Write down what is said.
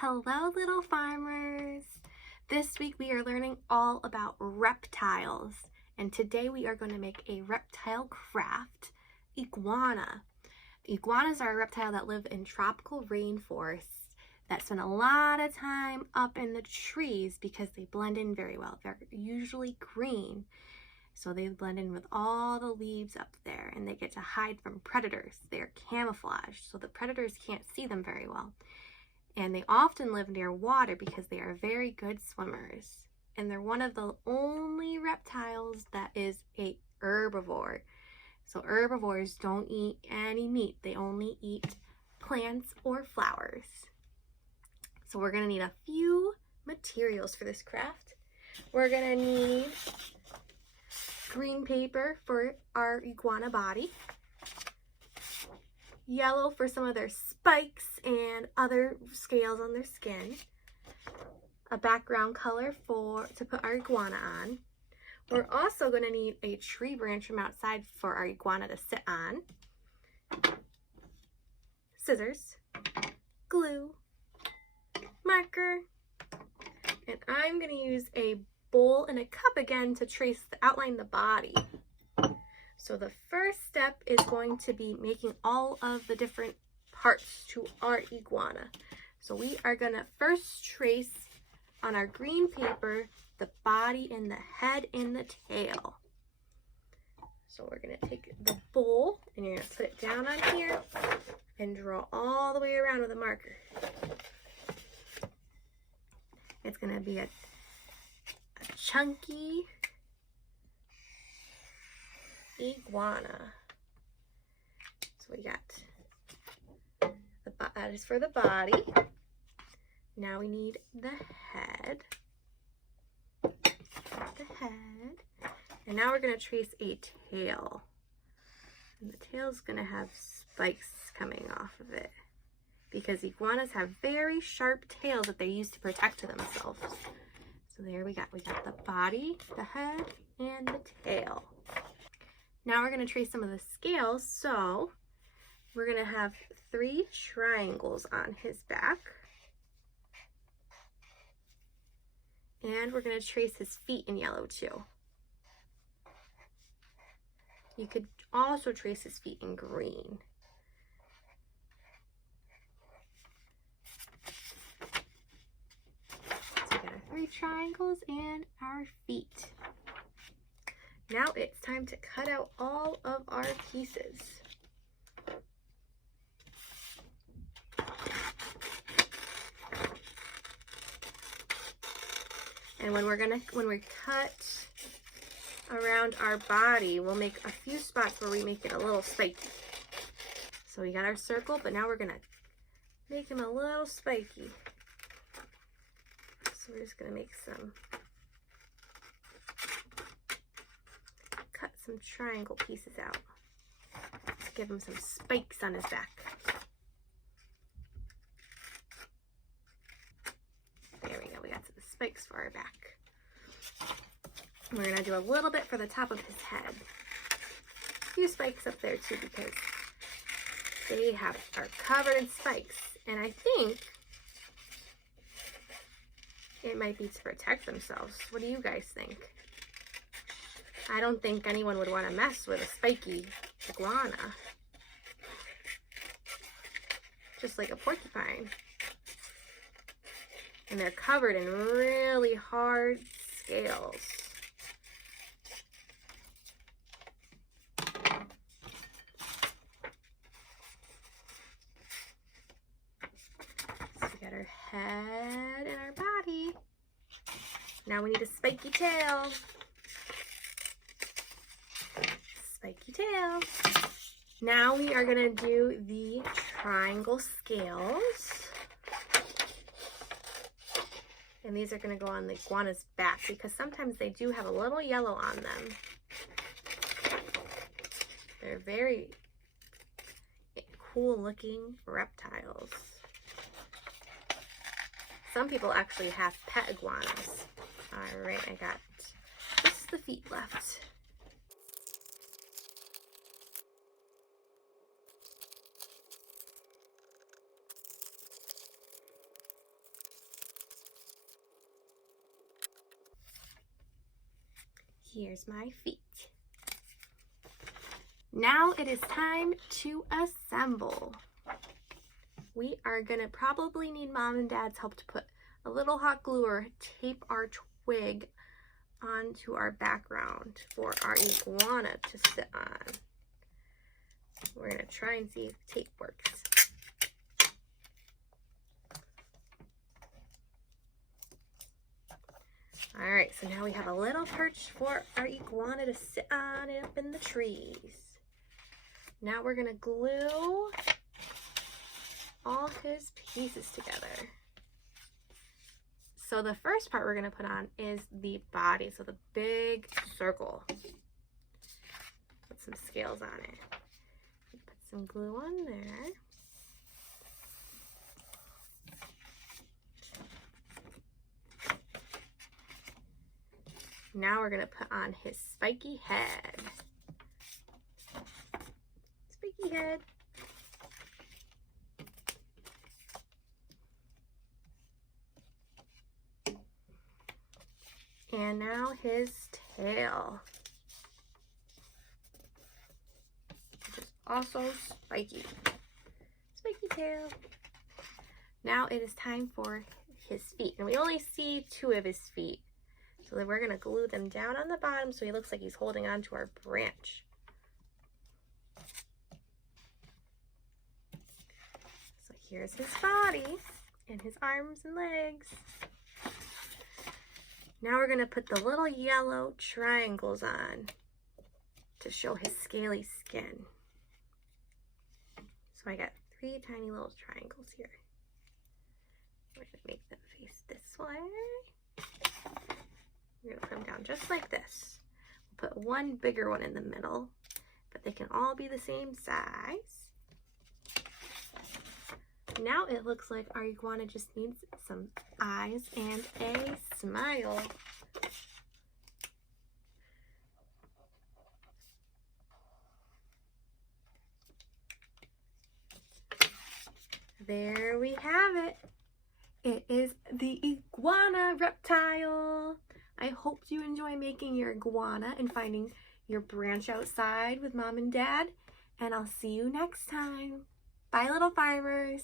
Hello, little farmers! This week we are learning all about reptiles, and today we are going to make a reptile craft, iguana. Iguanas are a reptile that live in tropical rainforests that spend a lot of time up in the trees because they blend in very well. They're usually green, so they blend in with all the leaves up there, and they get to hide from predators. They are camouflaged, so the predators can't see them very well. And they often live near water because they are very good swimmers. And they're one of the only reptiles that is a herbivore. So herbivores don't eat any meat. They only eat plants or flowers. So we're going to need a few materials for this craft. We're going to need green paper for our iguana body, yellow for some of their spikes and other scales on their skin, a background color to put our iguana on. We're also going to need a tree branch from outside for our iguana to sit on, scissors, glue, marker, and I'm going to use a bowl and a cup again to outline the body. So the first step is going to be making all of the different parts to our iguana. So we are going to first trace on our green paper the body and the head and the tail. So we're going to take the bowl and you're going to put it down on here and draw all the way around with a marker. It's going to be a chunky iguana. So we got that is for the body. Now we need the head. And now we're going to trace a tail. And the tail's going to have spikes coming off of it because iguanas have very sharp tails that they use to protect themselves. So there we got the body, the head, and the tail. Now we're going to trace some of the scales. So we're going to have 3 triangles on his back. And we're going to trace his feet in yellow too. You could also trace his feet in green. So we got our 3 triangles and our feet. Now it's time to cut out all of our pieces. And when we cut around our body, we'll make a few spots where we make it a little spiky. So we got our circle, but now we're gonna make him a little spiky. So we're just gonna make cut some triangle pieces out to give him some spikes on his back. There we go, we got some spikes for our back. We're gonna do a little bit for the top of his head. A few spikes up there too because they are covered in spikes. And I think it might be to protect themselves. What do you guys think? I don't think anyone would want to mess with a spiky iguana. Just like a porcupine. And they're covered in really hard scales. So we got our head and our body. Now we need a spiky tail. Spiky tail. Now we are going to do the triangle scales. And these are going to go on the iguana's back because sometimes they do have a little yellow on them. They're very cool looking reptiles. Some people actually have pet iguanas. All right, I got just the feet left. here's my feet. Now it is time to assemble. We are gonna probably need Mom and Dad's help to put a little hot glue or tape our twig onto our background for our iguana to sit on. We're gonna try and see if tape works. All right, so now we have a little perch for our iguana to sit on up in the trees. Now we're gonna glue all his pieces together. So the first part we're gonna put on is the body, so the big circle. Put some scales on it. Put some glue on there. Now we're gonna put on his spiky head. Spiky head. And now his tail, which is also spiky. Spiky tail. Now it is time for his feet. And we only see 2 of his feet. So then we're going to glue them down on the bottom so he looks like he's holding on to our branch. So here's his body and his arms and legs. Now we're going to put the little yellow triangles on to show his scaly skin. So I got 3 tiny little triangles here. We're going to make them face this way. We're going to put them down just like this. We'll put one bigger one in the middle, but they can all be the same size. Now it looks like our iguana just needs some eyes and a smile. There we have it. It is the iguana reptile. I hope you enjoy making your iguana and finding your branch outside with Mom and Dad. And I'll see you next time. Bye, little farmers.